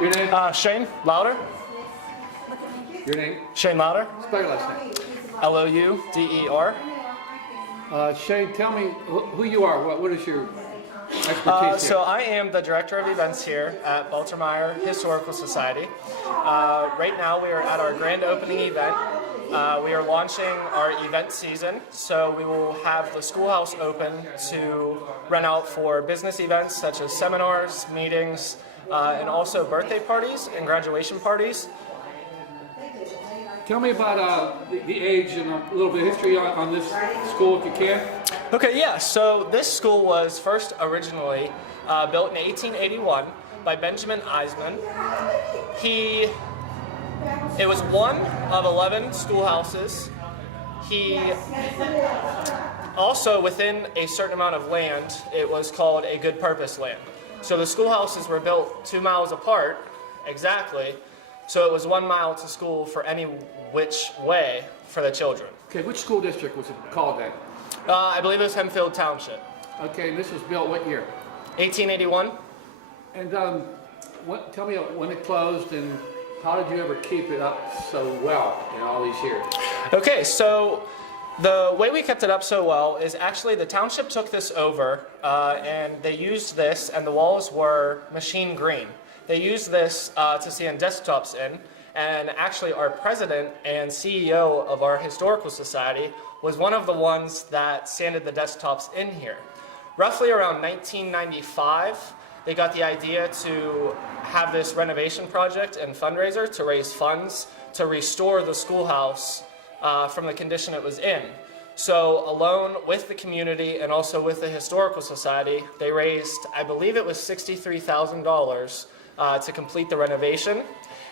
Your name? Shane Louder. Your name? Shane Louder. Spell your last name. Louder. Shane, tell me who you are. What is your expertise So here? I am the director of events here at Baltzer Meyer Historical Society. Right now we are at our grand opening event. We are launching our event season, so we will have the schoolhouse open to rent out for business events such as seminars, meetings, and also birthday parties and graduation parties. Tell me about the age and a little bit of history on this school, if you can. Okay, yeah, so this school was first originally built in 1881 by Benjamin Eisman. It was one of 11 schoolhouses. He also, within a certain amount of land, it was called a good purpose land. So the schoolhouses were built 2 miles apart, exactly, so it was 1 mile to school for any which way for the children. Okay, which school district was it called then? I believe it was Hempfield Township. Okay, and this was built what year? 1881. And tell me when it closed and how did you ever keep it up so well in all these years? Okay, so the way we kept it up so well is actually the township took this over and they used this, and the walls were machine green. They used this to sand desktops in, and actually our president and CEO of our historical society was one of the ones that sanded the desktops in here. Roughly around 1995, they got the idea to have this renovation project and fundraiser to raise funds to restore the schoolhouse from the condition it was in. So alone with the community and also with the Historical Society, they raised, I believe it was $63,000 to complete the renovation.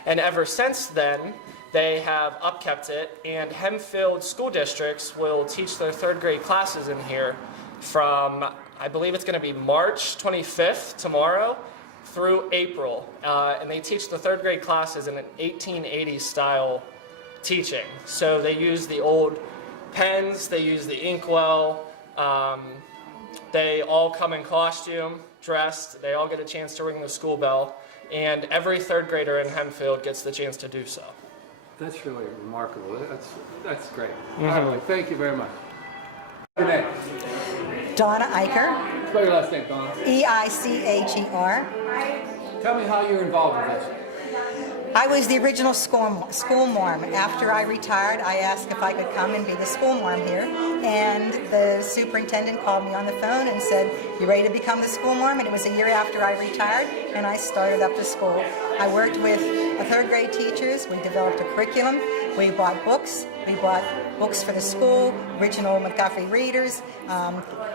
And ever since then, they have upkept it, and Hempfield school districts will teach their third grade classes in here from, I believe it's going to be March 25th, tomorrow, through April. And they teach the third grade classes in an 1880s style teaching. So they use the old pens, they use the inkwell, they all come in costume, dressed, they all get a chance to ring the school bell, and every third grader in Hempfield gets the chance to do so. That's really remarkable. That's great. Mm-hmm. All right, thank you very much. Your name? Donna Eicher, Spell your last name, Donna. E-I-C-H-E-R. Tell me how you're involved with this. I was the original school marm. After I retired, I asked if I could come and be the school marm here, and the superintendent called me on the phone and said, "You ready to become the school marm?" And it was a year after I retired, and I started up the school. I worked with third grade teachers. We developed a curriculum. We bought books. We bought books for the school, original McGuffey readers,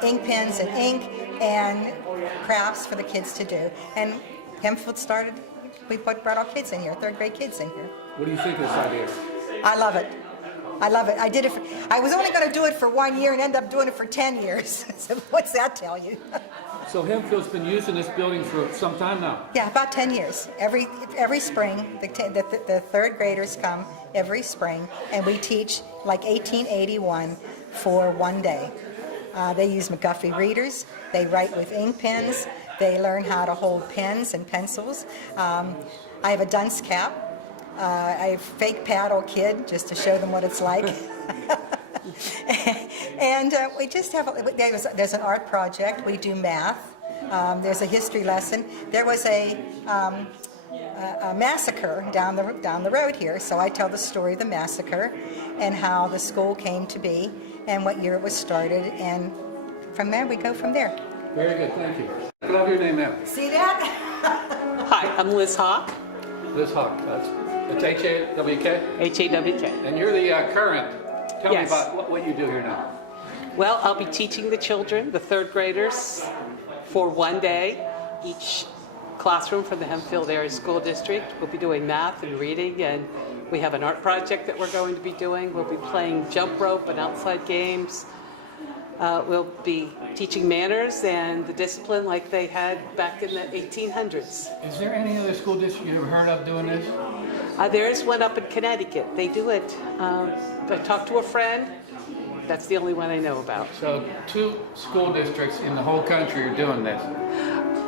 ink pens and ink, and crafts for the kids to do. And Hempfield started. We brought our kids in here, third grade kids in here. What do you think of this idea? I love it. I love it. I did it. I was only going to do it for 1 year and end up doing it for 10 years. So what's that tell you? So Hempfield's been using this building for some time now? Yeah, about 10 years. Every spring, the third graders come every spring, and we teach like 1881 for 1 day. They use McGuffey readers. They write with ink pens. They learn how to hold pens and pencils. I have a dunce cap. I fake paddle kid just to show them what it's like. And we just have, there's an art project. We do math. There's a history lesson. There was a massacre down the road here, so I tell the story of the massacre and how the school came to be and what year it was started, and from there we go from there. Very good, thank you. I love your name, ma'am. See that? Hi, I'm Liz Hawk, Liz Hawk. That's H-A-W-K? H-A-W-K. And you're the current. Tell Yes. me about what you do here now. Well, I'll be teaching the children, the third graders, for 1 day. Each classroom from the Hempfield Area School District will be doing math and reading, and we have an art project that we're going to be doing. We'll be playing jump rope and outside games. We'll be teaching manners and the discipline like they had back in the 1800s. Is there any other school district you ever heard of doing this? There is one up in Connecticut. They do it. I talked to a friend. That's the only one I know about. So 2 school districts in the whole country are doing this.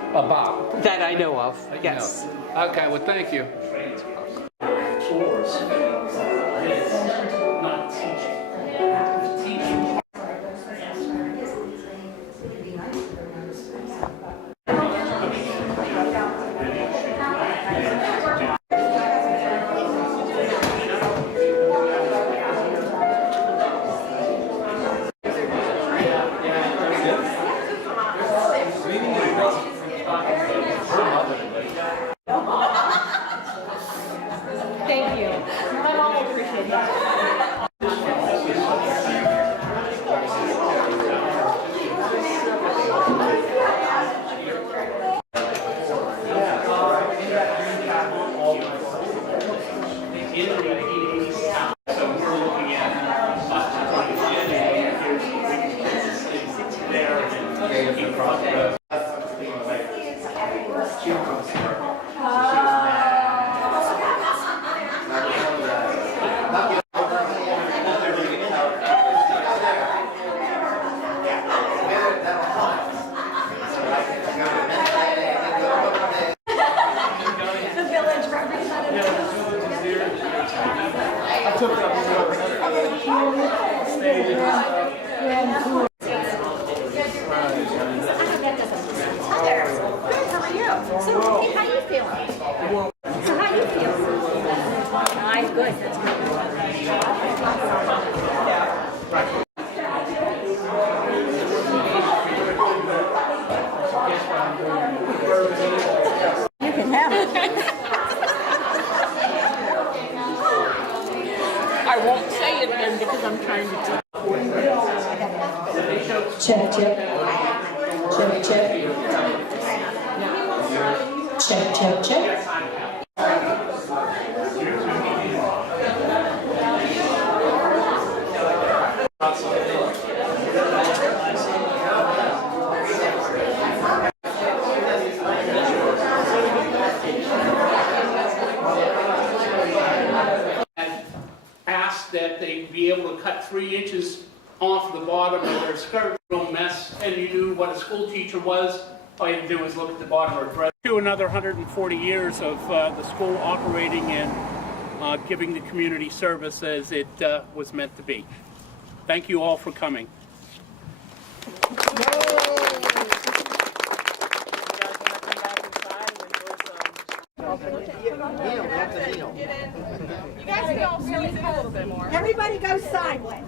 About. That I know of, yes. No. Okay, well, thank you. Not teaching. Thank you. I'm all appreciating it. So we're looking at there and keep progress. The village representative. Hi there. Good, how are you? So, hey, how you feeling? So, how you feel? I'm good, that's You can have it. I won't say it then because I'm trying to Check, check. Check, check. Check, check, check. Asked that they be able to cut 3 inches off the bottom of their skirt, real mess, and you knew what a school teacher was. All you had to do was look at the bottom of her dress. To another 140 years of the school operating and giving the community service as it was meant to be. Thank you all for coming. Everybody go sideways.